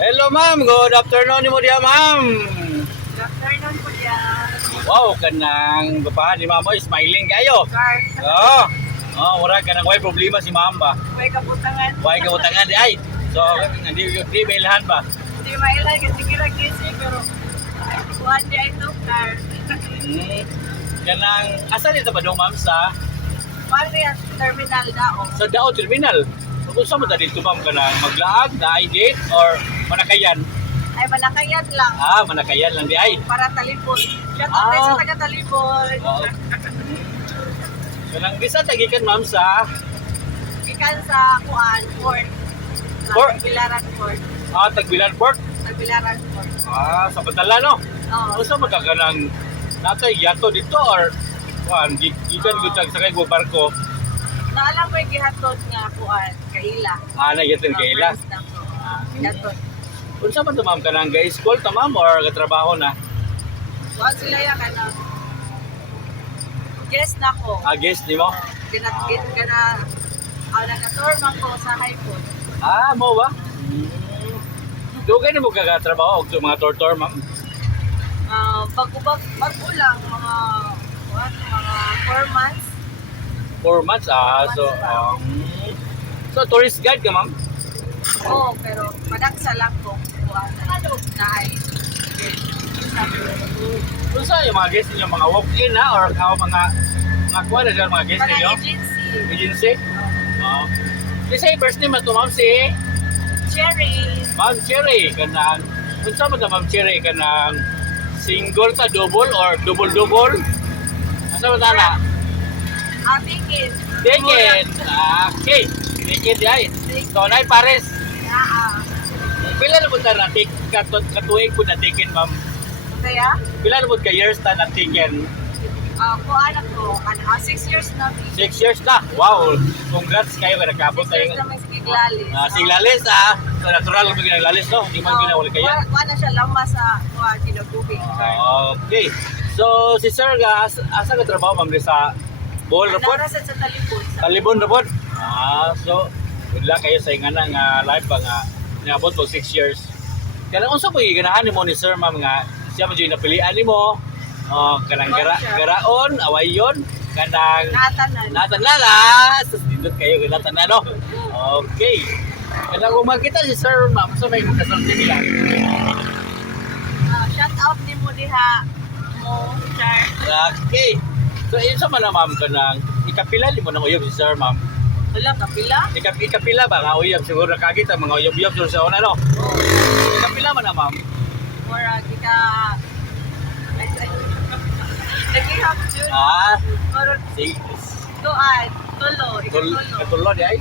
Hello ma'am, good afternoon mo diya ma'am. Good afternoon po yan. Wow, kanang gapahan ni ma'am oy, smiling kayo. Car. Oo. Oh, mura kanang way problema si ma'am ba. May kabutangan. Way kabutangan di ay. So, hindi mailhan ba? Hindi mailan kasi gising pero kuhan di ay ito car. Kanang asa dito ba dong ma'am sa Marias Terminal Dao. Dao Terminal? Kung saan mo ta dito ma'am kanang maglaag na ay date or manakayan? Ay manakayan lang. Ah, manakayan lang di ay. Para talipon. Shout out tayo Ah. sa taga talipon. Oo. Kanang bisa tagikan ma'am sa Ikan sa kuan port. Port? Tagbilaran port. Tagbilan Port. Tagbilaran port. Sa Pantala no? Oo. Ano sa magkaganang natay yato dito or kuan gikan gud tag sakay go barko Naalam mo yung gihatod nga kuan kaila. ana yaton kaila. Gihatod. Unsa man to ma'am kanang ga school ta ma'am or ga trabaho na? Kuan sila ya kana. Guess na ko. Guest nimo? Ginatgit ka na nag-tour man ko sa high-food. Mo ba? Dugay na mo trabaho og mga tour ma'am. Bago lang mga 4 months. 4 months so tourist guide ka ma'am? Oo, pero madagsa lang ko. Na ay. Unsa yung mga guest ninyo mga walk-in na or mga kuan na mga guest Mga ninyo? agency. Agency? Oo. Kasi first name to ma'am si Cherry. Ma'am Cherry kanang unsa man ta ma'am Cherry kanang single ta double or double? Asa man ta na? Ticket. Ticket. Okay. Ticket ay. So nay pares. Pila na pud ta na ticket katuig pud na ticket ma'am. Kaya, Pila na pud ka years ta na ticket? kuan ako, 6 years na. 6 years na. Wow. Congrats kayo kada kabot 6 tayo. years na may sigiglalis. Siglalis So natural mo ginaglalis no. Di man ginawali kaya. Kuan na siya lama sa kuan kinagubing. Okay. So si Sir asa ka trabaho ma'am sa Bohol Report? Narasan sa talipon. Talibon Report? So good luck kayo sa ingana nga life ba nga niabot po 6 years. Kanang unsa po giganahan nimo ni Sir ma'am nga siya mo yung napilian nimo? Kanang garaon, awayon, kanang natanala. Sus dindot kayo natanala no. Okay. Kanang kung makita si Sir ma'am so may magkasulti nila. Shout out ni mo diha mo, Char. Okay. So, yun sa man ma'am kanang ikapila mo nang uyab si Sir ma'am. Wala kapila? Ikapila ba nga uyab siguro nakakita mga uyab-uyab sa una no. Oo. Ikapila man na ma'am. Mura kita nagihap yun. Sige. Tuan, tulo, ikatulo. Katulo di ay.